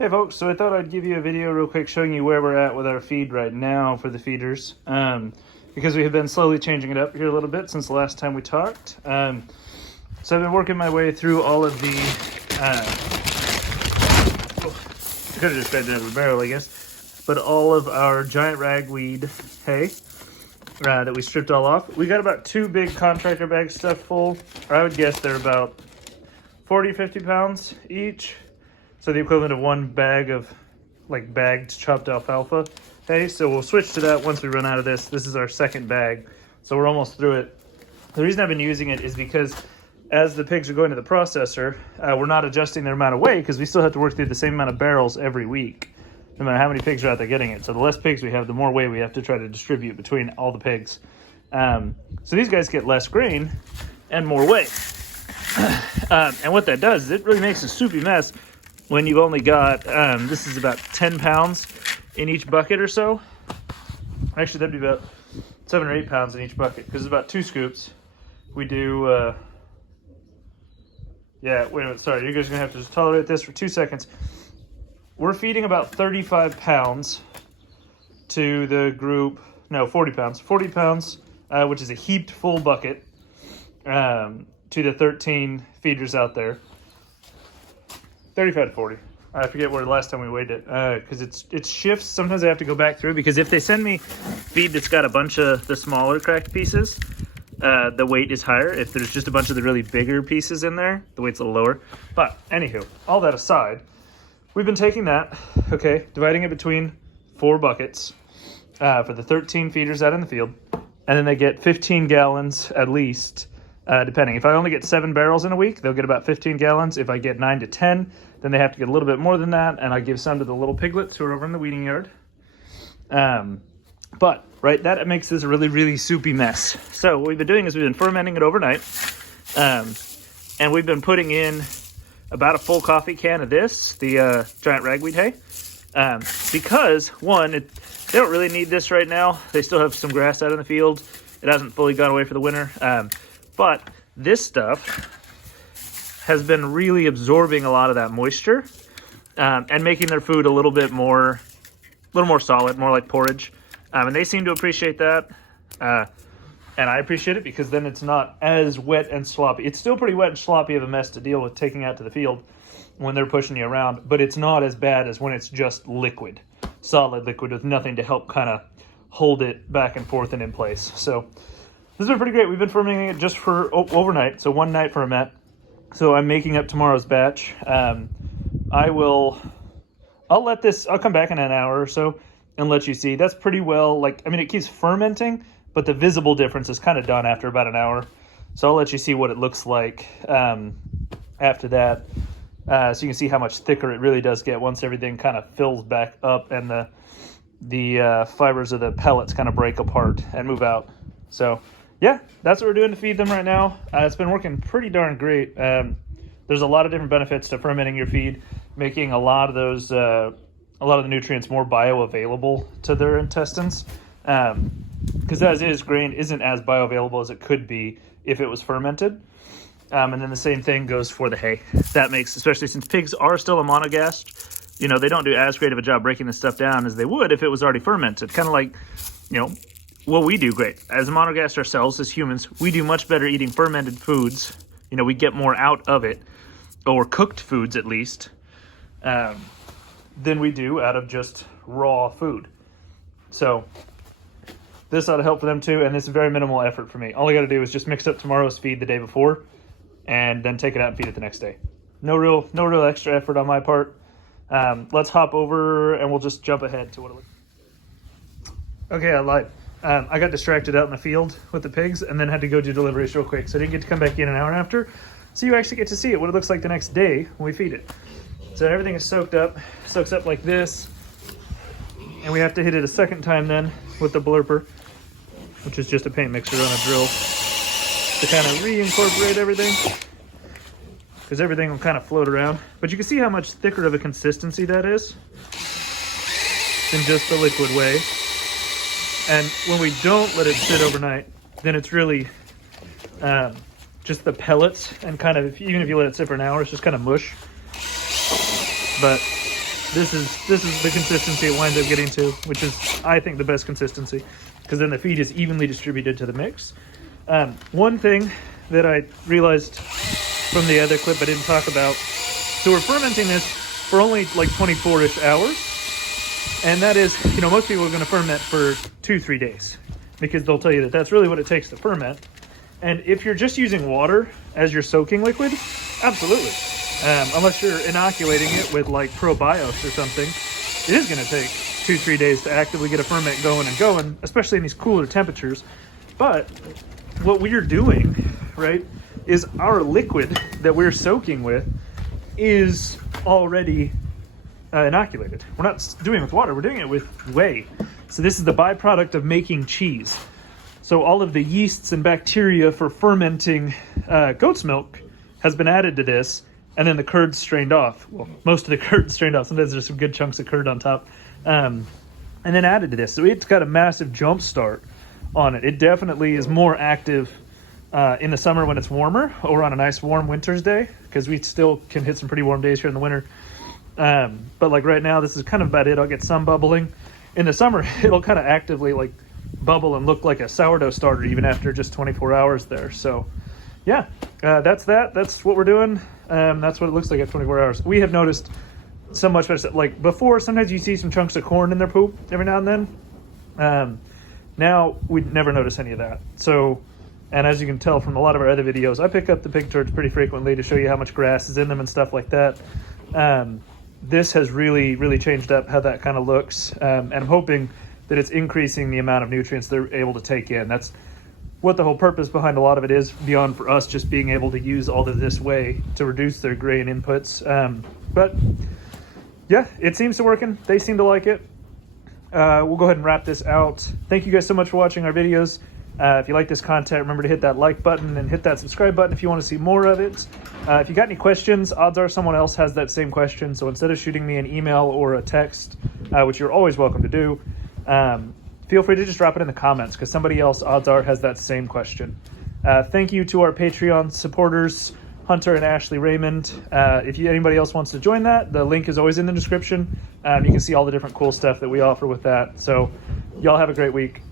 Hey folks, so I thought I'd give you a video real quick showing you where we're at with our feed right now for the feeders, because we have been slowly changing it up here a little bit since the last time we talked. So I've been working my way through all of the, I could have just grabbed it out of the barrel, I guess, but all of our giant ragweed hay that we stripped all off. We got about 2 big contractor bags stuffed full, or I would guess they're about 40-50 pounds each. So the equivalent of 1 bag of like bagged chopped alfalfa hay. So we'll switch to that once we run out of this. This is our second bag, so we're almost through it. The reason I've been using it is because as the pigs are going to the processor, we're not adjusting their amount of weight because we still have to work through the same amount of barrels every week, no matter how many pigs are out there getting it. So the less pigs we have, the more weight we have to try to distribute between all the pigs. So these guys get less grain and more weight. And what that does is it really makes a soupy mess when you've only got, this is about 10 pounds in each bucket or so. Actually, that'd be about 7 or 8 pounds in each bucket, because it's about 2 scoops. We do, yeah, wait a minute, sorry, you guys are gonna have to just tolerate this for 2 seconds. We're feeding about 35 pounds to the group, no, 40 pounds, which is a heaped full bucket, to the 13 feeders out there. 35 to 40. I forget where the last time we weighed it, because it shifts. Sometimes I have to go back through, because if they send me feed that's got a bunch of the smaller cracked pieces, the weight is higher. If there's just a bunch of the really bigger pieces in there, the weight's a little lower. But anywho, all that aside, we've been taking that, okay, dividing it between 4 buckets for the 13 feeders out in the field, and then they get 15 gallons at least. Depending. If I only get 7 barrels in a week, they'll get about 15 gallons. If I get 9 to 10, then they have to get a little bit more than that, and I give some to the little piglets who are over in the weeding yard. But, right, that makes this a really, really soupy mess. So what we've been doing is we've been fermenting it overnight, and we've been putting in about a full coffee can of this, the giant ragweed hay, because, one, they don't really need this right now. They still have some grass out in the field. It hasn't fully gone away for the winter. But this stuff has been really absorbing a lot of that moisture, and making their food a little more solid, more like porridge. And they seem to appreciate that. And I appreciate it, because then it's not as wet and sloppy. It's still pretty wet and sloppy of a mess to deal with taking out to the field when they're pushing you around, but it's not as bad as when it's just liquid, solid liquid with nothing to help kind of hold it back and forth and in place. So this has been pretty great. We've been fermenting it just for overnight, so 1 night ferment. So I'm making up tomorrow's batch. I'll come back in an hour or so and let you see. That's pretty well, it keeps fermenting, but the visible difference is kind of done after about an hour. So I'll let you see what it looks like after that. So you can see how much thicker it really does get once everything kind of fills back up and the fibers of the pellets kind of break apart and move out. So yeah, that's what we're doing to feed them right now. It's been working pretty darn great. There's a lot of different benefits to fermenting your feed, making a lot of the nutrients more bioavailable to their intestines. Because as is, grain isn't as bioavailable as it could be if it was fermented. And then the same thing goes for the hay. That makes, especially since pigs are still a monogast, they don't do as great of a job breaking this stuff down as they would if it was already fermented. Kind of like, well, we do great. As a monogast ourselves, as humans, we do much better eating fermented foods. We get more out of it, or cooked foods at least, than we do out of just raw food. So this ought to help for them too, and it's very minimal effort for me. All I got to do is just mix up tomorrow's feed the day before, and then take it out and feed it the next day. No real extra effort on my part. Let's hop over, and we'll just jump ahead to what it looks like. Okay, I lied. I got distracted out in the field with the pigs and then had to go do deliveries real quick. So I didn't get to come back in an hour after. So you actually get to see it, what it looks like the next day when we feed it. So everything is soaks up like this. And we have to hit it a second time then with the blurper, which is just a paint mixer on a drill, to kind of reincorporate everything, because everything will kind of float around. But you can see how much thicker of a consistency that is than just the liquid whey. And when we don't let it sit overnight, then it's really just the pellets, and kind of, even if you let it sit for an hour, it's just kind of mush. But this is the consistency it winds up getting to, which is, I think, the best consistency, because then the feed is evenly distributed to the mix. One thing that I realized from the other clip I didn't talk about, so we're fermenting this for only like 24-ish hours, and that is, you know, most people are going to ferment for 2-3 days, because they'll tell you that that's really what it takes to ferment. And if you're just using water as your soaking liquid, absolutely. Unless you're inoculating it with like probios or something, it is going to take 2-3 days to actively get a ferment going, especially in these cooler temperatures. But what we're doing, right, is our liquid that we're soaking with is already inoculated. We're not doing it with water, we're doing it with whey. So this is the byproduct of making cheese. So all of the yeasts and bacteria for fermenting goat's milk has been added to this, and then the curd strained off. Well, most of the curd strained off. Sometimes there's some good chunks of curd on top. And then added to this. So it's got a massive jump start on it. It definitely is more active in the summer when it's warmer, or on a nice warm winter's day, because we still can hit some pretty warm days here in the winter. But like right now, this is kind of about it. I'll get some bubbling. In the summer, it'll kind of actively like bubble and look like a sourdough starter even after just 24 hours there. So yeah, that's what we're doing. That's what it looks like at 24 hours. We have noticed so much better. Like before, sometimes you see some chunks of corn in their poop every now and then. Now we never notice any of that. So, and as you can tell from a lot of our other videos, I pick up the pig turds pretty frequently to show you how much grass is in them and stuff like that. This has really changed up how that kind of looks. And I'm hoping that it's increasing the amount of nutrients they're able to take in. That's what the whole purpose behind a lot of it is, beyond for us just being able to use all of this whey to reduce their grain inputs. But yeah, it seems to working. They seem to like it. We'll go ahead and wrap this out. Thank you guys so much for watching our videos. If you like this content, remember to hit that like button and hit that subscribe button if you want to see more of it. If you got any questions, odds are someone else has that same question. So instead of shooting me an email or a text, which you're always welcome to do, feel free to just drop it in the comments, because somebody else, odds are, has that same question. Thank you to our Patreon supporters, Hunter and Ashley Raymond. If anybody else wants to join that, the link is always in the description. You can see all the different cool stuff that we offer with that. So y'all have a great week.